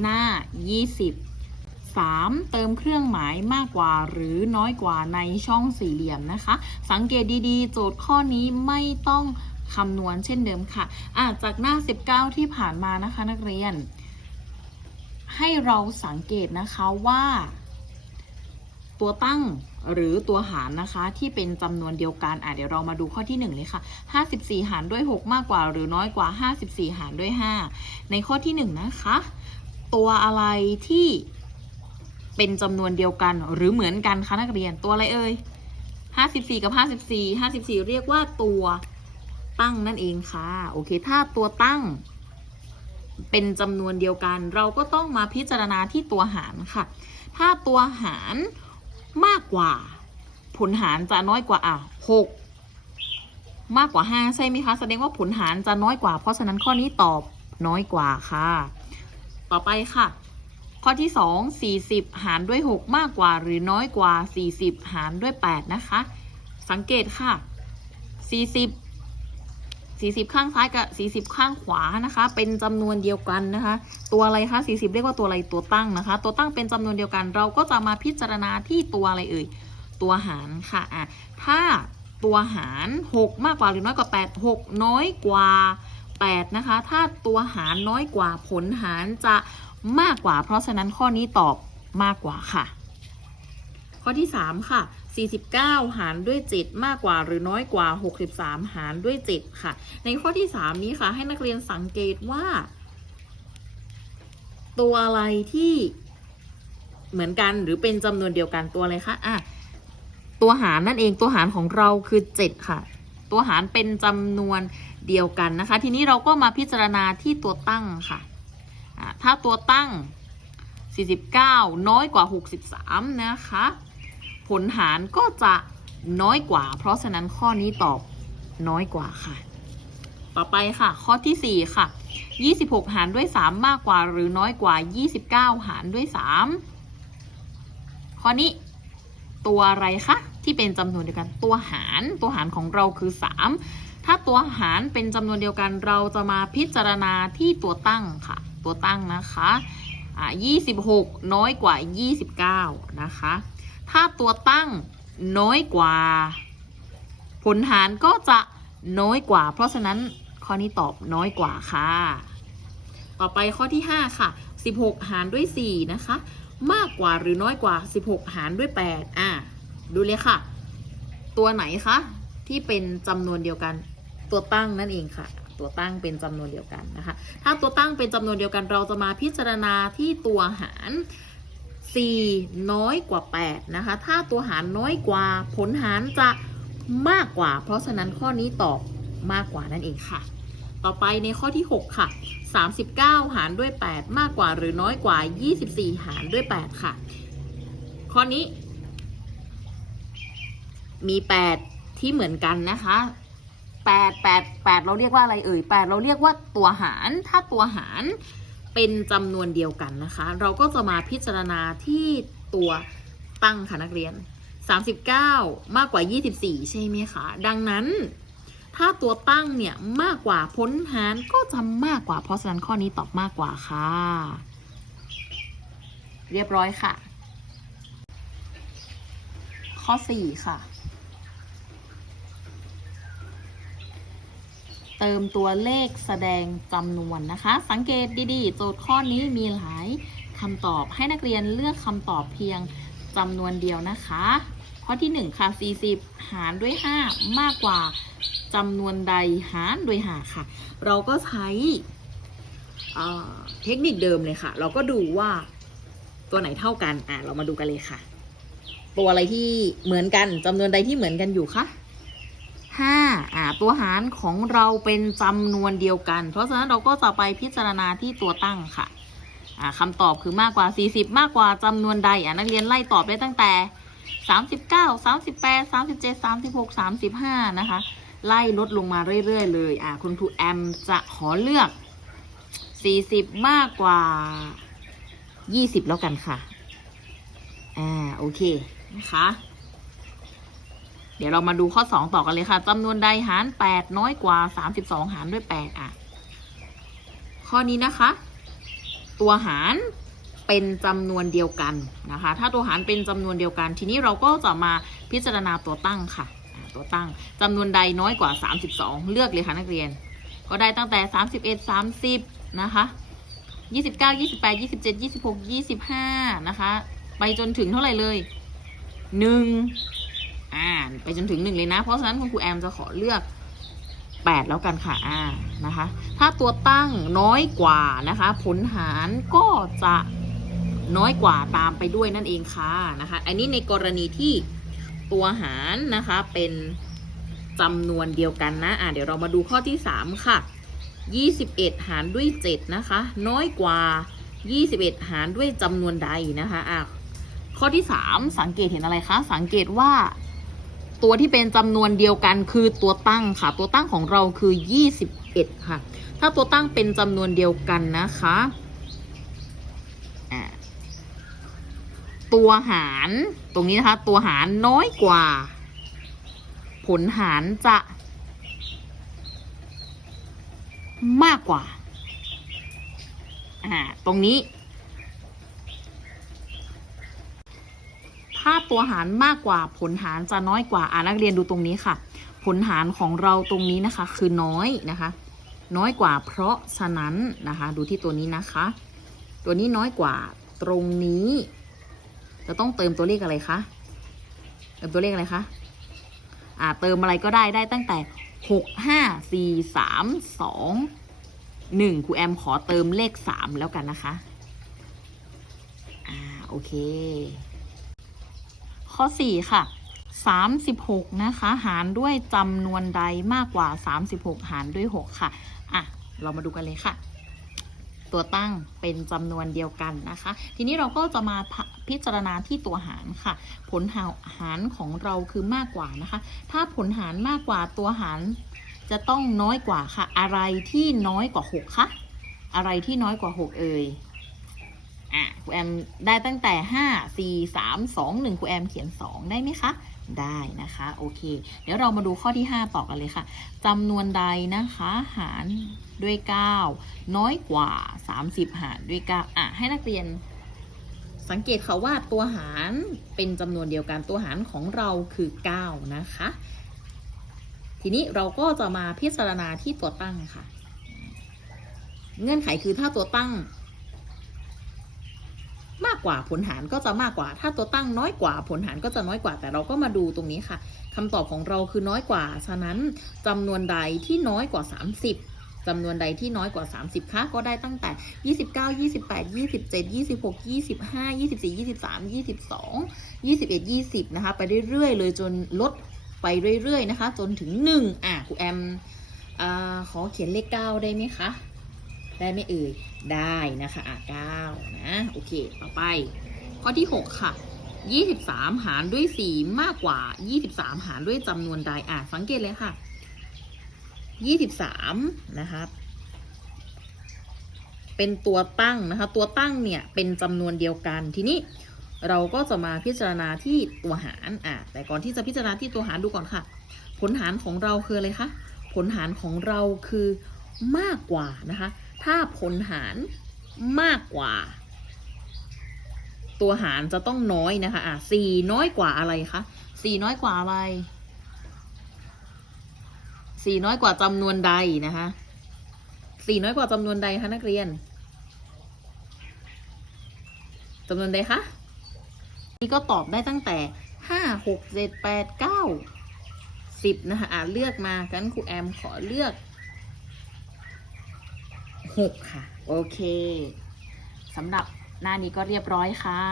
หน้า 20 3. เติมเครื่องหมายมากกว่าหรือน้อยกว่าในช่องสี่เหลี่ยมนะคะ สังเกตดีๆ โจทย์ข้อนี้ไม่ต้องคำนวณเช่นเดิมค่ะอะจากหน้า 19 ที่ผ่านมานะคะ นักเรียน ให้เราสังเกตนะคะว่า ตัวตั้งหรือตัวหารนะคะที่เป็นจำนวนเดียวกันอะเดี๋ยวเรามาดูข้อที่ 1 เลยค่ะ 54 หารด้วย 6 มากกว่าหรือน้อยกว่า 54 หารด้วย 5 ในข้อที่ 1 นะคะ ตัวอะไรที่เป็นจำนวนเดียวกันหรือเหมือนกันคะนักเรียนตัวอะไรเอ่ย54กับ54 54เรียกว่าตัวตั้งนั่นเองค่ะ โอเค ถ้าตัวตั้ง เป็นจำนวนเดียวกัน เราก็ต้องมาพิจารณาที่ตัวหารค่ะ ถ้าตัวหารมากกว่า ผลหารจะน้อยกว่าอะหกมากกว่าห้าใช่ไหมคะ แสดงว่าผลหารจะน้อยกว่า เพราะฉะนั้นข้อนี้ตอบน้อยกว่าค่ะ ต่อไปค่ะ ข้อที่สองสี่สิบหารด้วยหกมากกว่าหรือน้อยกว่าสี่สิบหารด้วยแปดนะคะ สังเกตค่ะสี่สิบ40 ข้างซ้ายกับ 40 ข้างขวานะคะ เป็นจำนวนเดียวกันนะคะ ตัวอะไรคะ 40 เรียกว่าตัวอะไรตัวตั้งนะคะ ตัวตั้งเป็นจำนวนเดียวกัน เราก็จะมาพิจารณาที่ตัวอะไรเอ่ย ตัวหารค่ะอะถ้าตัวหาร 6 มากกว่าหรือน้อยกว่า 8 6 น้อยกว่า 8 นะคะ ถ้าตัวหารน้อยกว่าผลหารจะมากกว่า เพราะฉะนั้นข้อนี้ตอบมากกว่าค่ะ ข้อที่ 3 ค่ะ 49 หารด้วย 7 มากกว่าหรือน้อยกว่า 63 หารด้วย 7 ค่ะ ในข้อที่ 3 นี้ค่ะ ให้นักเรียนสังเกตว่า ตัวอะไรที่เหมือนกันหรือเป็นจำนวนเดียวกันตัวอะไรคะอะตัวหารนั่นเองตัวหารของเราคือ 7 ค่ะ ตัวหารเป็นจำนวน เดียวกันนะคะ ทีนี้เราก็มาพิจารณาที่ตัวตั้งค่ะ ถ้าตัวตั้ง 49 น้อยกว่า 63 นะคะ ผลหารก็จะน้อยกว่า เพราะฉะนั้นข้อนี้ตอบน้อยกว่าค่ะ ต่อไปค่ะ ข้อที่ 4 ค่ะ 26 หารด้วย 3 มากกว่าหรือน้อยกว่า 29 หารด้วย 3 ข้อนี้ ตัวอะไรคะที่เป็นจำนวนเดียวกันตัวหารตัวหารของเราคือ 3 ถ้าตัวหารเป็นจำนวนเดียวกัน เราจะมาพิจารณาที่ตัวตั้งค่ะ ตัวตั้งนะคะอ่า26 น้อยกว่า 29 นะคะ ถ้าตัวตั้งน้อยกว่า ผลหารก็จะน้อยกว่า เพราะฉะนั้นข้อนี้ตอบน้อยกว่าค่ะ ต่อไปข้อที่ 5 ค่ะ 16 หารด้วย 4 นะคะ มากกว่าหรือน้อยกว่า 16 หารด้วย 8 อะ ดูเลยค่ะ ตัวไหนคะ ที่เป็นจำนวนเดียวกัน ตัวตั้งนั่นเองค่ะ ตัวตั้งเป็นจำนวนเดียวกันนะคะ ถ้าตัวตั้งเป็นจำนวนเดียวกัน เราจะมาพิจารณาที่ตัวหาร 4 น้อยกว่า 8 นะคะ ถ้าตัวหารน้อยกว่าผลหารจะมากกว่า เพราะฉะนั้นข้อนี้ตอบมากกว่านั่นเองค่ะ ต่อไปในข้อที่ 6 ค่ะ 39 หารด้วย 8 มากกว่าหรือน้อยกว่า 24 หารด้วย 8 ค่ะ ข้อนี้ มี 8 ที่เหมือนกันนะคะ 8 8 8เราเรียกว่าอะไรเอ่ย8เราเรียกว่าตัวหาร ถ้าตัวหารเป็นจำนวนเดียวกันนะคะ เราก็จะมาพิจารณาที่ตัวตั้งค่ะนักเรียน 39 มากกว่า 24 ใช่ไหมคะ ดังนั้น ถ้าตัวตั้งเนี่ยมากกว่าผลหารก็จะมากกว่า เพราะฉะนั้นข้อนี้ตอบมากกว่าค่ะ เรียบร้อยค่ะ ข้อ 4 ค่ะ เติมตัวเลขแสดงจำนวนนะคะ สังเกตดีๆ โจทย์ข้อนี้มีหลายคำตอบให้นักเรียนเลือกคำตอบเพียงจำนวนเดียวนะคะ ข้อที่ 1 ค่ะ 40 หารด้วย 5 มากกว่าจำนวนใดหารด้วย5ค่ะ เราก็ใช้เอ่อเทคนิคเดิมเลยค่ะ เราก็ดูว่าตัวไหนเท่ากัน อะ เรามาดูกันเลยค่ะ ตัวอะไรที่เหมือนกันจำนวนใดที่เหมือนกันอยู่คะ ห้าอ่าตัวหารของเราเป็นจำนวนเดียวกัน เพราะฉะนั้นเราก็จะไปพิจารณาที่ตัวตั้งค่ะอ่าคำตอบคือมากกว่า 40 มากกว่าจำนวนใดอะนักเรียนไล่ตอบได้ตั้งแต่ 39 38 37 36 35 นะคะ ไล่ลดลงมาเรื่อยๆเลยอ่าคุณครูแอมจะขอเลือก 40 มากกว่า 20 แล้วกันค่ะอ่าโอเคนะคะ เดี๋ยวเรามาดูข้อ 2 ต่อกันเลยค่ะจำนวนใดหาร 8 น้อยกว่า 32 หารด้วย 8 อะ ข้อนี้นะคะ ตัวหารเป็นจำนวนเดียวกันนะคะ ถ้าตัวหารเป็นจำนวนเดียวกัน ทีนี้เราก็จะมาพิจารณาตัวตั้งค่ะ ตัวตั้งจำนวนใดน้อยกว่า 32 เลือกเลยค่ะนักเรียน ก็ได้ตั้งแต่ 31 30 นะคะ29 28 27 26 25 นะคะ ไปจนถึงเท่าไหร่เลย 1 อ่าไปจนถึง1เลยนะ เพราะฉะนั้นคุณครูแอมจะขอเลือก 8 แล้วกันค่ะอ่านะคะ ถ้าตัวตั้งน้อยกว่านะคะ ผลหารก็จะน้อยกว่าตามไปด้วยนั่นเองค่ะนะคะ อันนี้ในกรณีที่ตัวหารนะคะเป็นจำนวนเดียวกันนะอ่าเดี๋ยวเรามาดูข้อที่ 3 ค่ะ 21 หารด้วย 7 นะคะ น้อยกว่า 21 หารด้วยจำนวนใดนะคะอะข้อที่ 3 สังเกตเห็นอะไรคะ สังเกตว่า ตัวที่เป็นจำนวนเดียวกันคือตัวตั้งค่ะ ตัวตั้งของเราคือ 21 ค่ะ ถ้าตัวตั้งเป็นจำนวนเดียวกันนะคะอะตัวหารตรงนี้นะคะ ตัวหารน้อยกว่า ผลหารจะมากกว่า อ่า ตรงนี้ ถ้าตัวหารมากกว่าผลหารจะน้อยกว่าอ่านักเรียนดูตรงนี้ค่ะ ผลหารของเราตรงนี้นะคะ คือน้อยนะคะ น้อยกว่าเพราะฉะนั้นนะคะ ดูที่ตัวนี้นะคะ ตัวนี้น้อยกว่าตรงนี้จะต้องเติมตัวเลขอะไรคะเติมตัวเลขอะไรคะอ่าเติมอะไรก็ได้ได้ตั้งแต่หกห้าสี่สามสองหนึ่งครูแอมขอเติมเลขสามแล้วกันนะคะ อ่า โอเค ข้อสี่ค่ะสามสิบหกนะคะ หารด้วยจำนวนใดมากกว่าสามสิบหกหารด้วยหกค่ะ อะ เรามาดูกันเลยค่ะ ตัวตั้งเป็นจำนวนเดียวกันนะคะ ทีนี้เราก็จะมาพะพิจารณาที่ตัวหารค่ะ ผลหารของเราคือมากกว่านะคะ ถ้าผลหารมากกว่าตัวหารจะต้องน้อยกว่าค่ะ อะไรที่น้อยกว่า 6 คะ อะไรที่น้อยกว่า 6 เอ่ย อะครูแอมได้ตั้งแต่ 5 4 3 2 1ครูแอมเขียน 2 ได้ไหมคะ ได้นะคะ โอเค เดี๋ยวเรามาดูข้อที่ 5 ต่อกันเลยค่ะจำนวนใดนะคะ หารด้วย 9 น้อยกว่า 30 หารด้วย 9 อะ ให้นักเรียนสังเกตค่ะว่าตัวหารเป็นจำนวนเดียวกันตัวหารของเราคือ 9 นะคะ ทีนี้เราก็จะมาพิจารณาที่ตัวตั้งค่ะ เงื่อนไขคือถ้าตัวตั้ง มากกว่าผลหารก็จะมากกว่า ถ้าตัวตั้งน้อยกว่าผลหารก็จะน้อยกว่าแต่เราก็มาดูตรงนี้ค่ะคำตอบของเราคือน้อยกว่า ฉะนั้นจำนวนใดที่น้อยกว่า 30จำนวนใดที่น้อยกว่า 30คะก็ได้ตั้งแต่ 29 28 27 26 25 24 23 22 21 20 นะคะ ไปเรื่อยๆ เลยจนลดไปเรื่อยๆ นะคะ จนถึง 1 อะครูแอมอขอเขียนเลข 9 ได้ไหมคะ ได้ไหมเอ่ย ได้นะคะ อะ9นะ โอเค ต่อไป ข้อที่6ค่ะ23หารด้วย4มากกว่า23หารด้วยจำนวนใด อะ สังเกตเลยค่ะ23นะครับเป็นตัวตั้งนะคะ ตัวตั้งเนี่ยเป็นจำนวนเดียวกัน ทีนี้เราก็จะมาพิจารณาที่ตัวหารอะแต่ก่อนที่จะพิจารณาที่ตัวหารดูก่อนค่ะ ผลหารของเราคืออะไรคะ ผลหารของเราคือมากกว่านะคะ ถ้าผลหารมากกว่า ตัวหารจะต้องน้อยนะคะ อะสี่น้อยกว่าอะไรคะสี่น้อยกว่าอะไรสี่น้อยกว่าจำนวนใดนะคะสี่น้อยกว่าจำนวนใดคะนักเรียนจำนวนใดคะนี่ก็ตอบได้ตั้งแต่ห้าหกเจ็ดแปดเก้าสิบนะคะอ่าเลือกมากันครูแอมขอเลือก หกค่ะ โอเคสำหรับหน้านี้ก็เรียบร้อยค่ะ